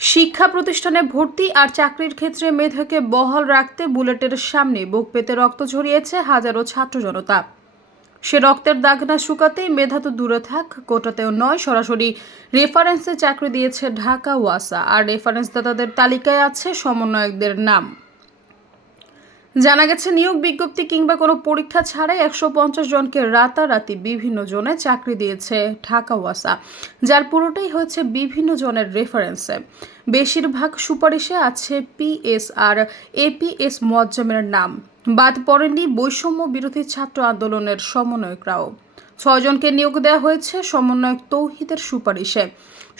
শিক্ষা প্রতিষ্ঠানে ভর্তি আর চাকরির ক্ষেত্রে মেধাকে বহাল রাখতে বুলেটের সামনে বুক পেতে রক্ত ঝরিয়েছে হাজারো ছাত্র জনতা। সে রক্তের দাগ না শুকাতেই মেধা তো দূরে থাক, কোটাতেও নয়, সরাসরি রেফারেন্সে চাকরি দিয়েছে ঢাকা ওয়াসা আর রেফারেন্স দাতাদের তালিকায় আছে সমন্বয়কদের নাম। জানা গেছে, নিয়োগ বিজ্ঞপ্তি কিংবা কোনো পরীক্ষা ছাড়াই একশো পঞ্চাশ জনকে রাতারাতি বিভিন্ন জনে চাকরি দিয়েছে ঢাকা ওয়াসা যার পুরোটাই হয়েছে বিভিন্ন জনের রেফারেন্সে। বেশিরভাগ সুপারিশে আছে পিএস আর এপিএস মোয়াজ্জমের নাম। বাদ পড়েনি বৈষম্য বিরোধী ছাত্র আন্দোলনের সমন্বয়করাও। ছয়জনকে নিয়োগ দেওয়া হয়েছে সমন্বয়ক তৌহিদের সুপারিশে।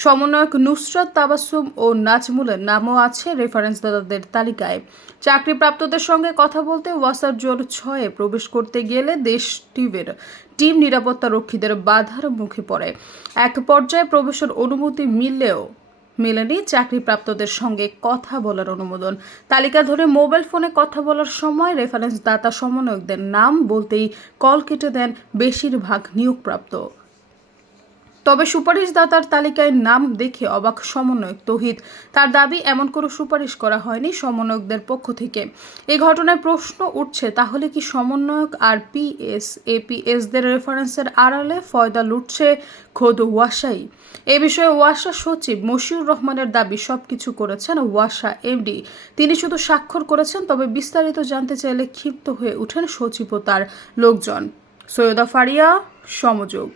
সমন্বয়ক নুসরাত তাবাসুম ও নাজমুলের নামও আছে রেফারেন্স দাতাদের তালিকায়। চাকরিপ্রাপ্তদের সঙ্গে কথা বলতে ওয়াসার জোর ছয়ে প্রবেশ করতে গেলে দেশ টিভের টিম নিরাপত্তা রক্ষীদের বাধার মুখে পড়ে। এক পর্যায়ে প্রবেশের অনুমতি মিললেও মেলেনি চাকরিপ্রাপ্তদের সঙ্গে কথা বলার অনুমোদন। তালিকা ধরে মোবাইল ফোনে কথা বলার সময় রেফারেন্স দাতা সমন্বয়কদের নাম বলতেই কল কেটে দেন বেশিরভাগ নিয়োগপ্রাপ্ত। তবে সুপারিশদাতার তালিকায় নাম দেখে অবাক সমন্বয়ক তহিদ। তার দাবি, এমন কোনো সুপারিশ করা হয়নি সমন্বয়কদের পক্ষ থেকে। এই ঘটনায় প্রশ্ন উঠছে, তাহলে কি সমন্বয়ক আর পিএস এপিএসদের রেফারেন্সের আড়ালে ফয়দা লুটছে খোদ ওয়াসাই? এ বিষয়ে ওয়াসা সচিব মশিউর রহমানের দাবি সব কিছু করেছেন ওয়াসা এমডি। তিনি শুধু স্বাক্ষর করেছেন, তবে বিস্তারিত জানতে চাইলে ক্ষিপ্ত হয়ে ওঠেন সচিব ও তার লোকজন। সৈয়দা ফারিয়া, সমযোগ।